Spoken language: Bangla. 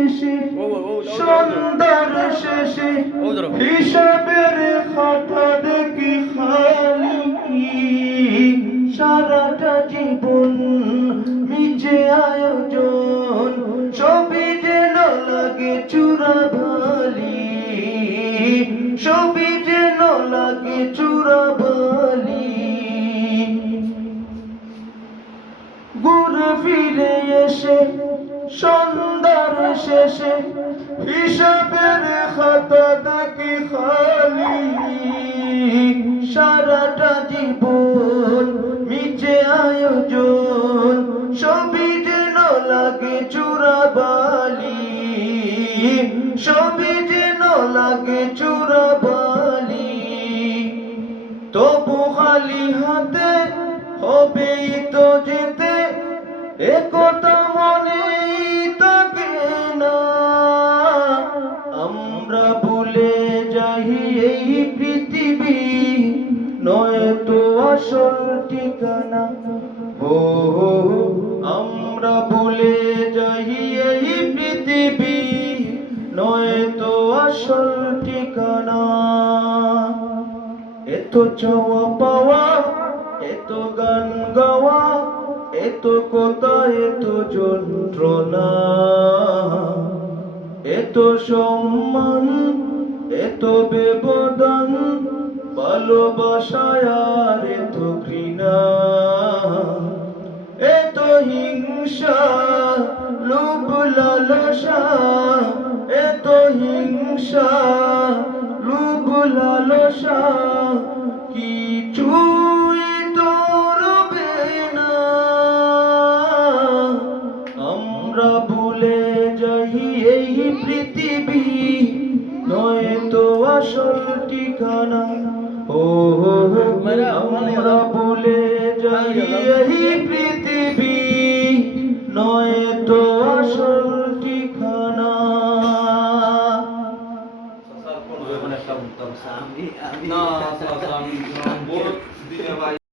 এসে সন্ধ্যার শেষে হিসাবের খাতা দেখি খালি সারাটা জীবন মিছে আয়োজন সবই যেন লাগে চূড়াবালি সবই যেন লাগে চূড়াবালি ঘুরে ফিরে এসে সন্ধ্যার শেষে হিসাবের খাতা দেখি খালি সারাটা জীবন মিছে আয়োজন সবই যেন লাগে চূড়াবালি সবই যেন লাগে চূড়াবালি তবু খালি হাতে হবেই তো যেতে একথা মনে থাকে না আমরা ভুলে যাই এই পৃথিবী নয় তো আসল ঠিকানা ও আমরা ভুলে যাই এই পৃথিবী নয় তো আসল ঠিকানা এত চাওয়া পাওয়া এত গান গাওয়া এত কথা এত যন্ত্রণা এত সম্মান এত ব্যবধান ভালোবাসায় আর এত ঘৃণা এত হিংসা লোভ লালসা এত হিংসা লোভ লালসা কিছুই তো রবে না আমরা ভুলে যাই এই পৃথিবী নয় তো আসল ঠিকানা ও আমরা ভুলে যাই এই পৃথিবী নয় তো আসল ঠিকানা না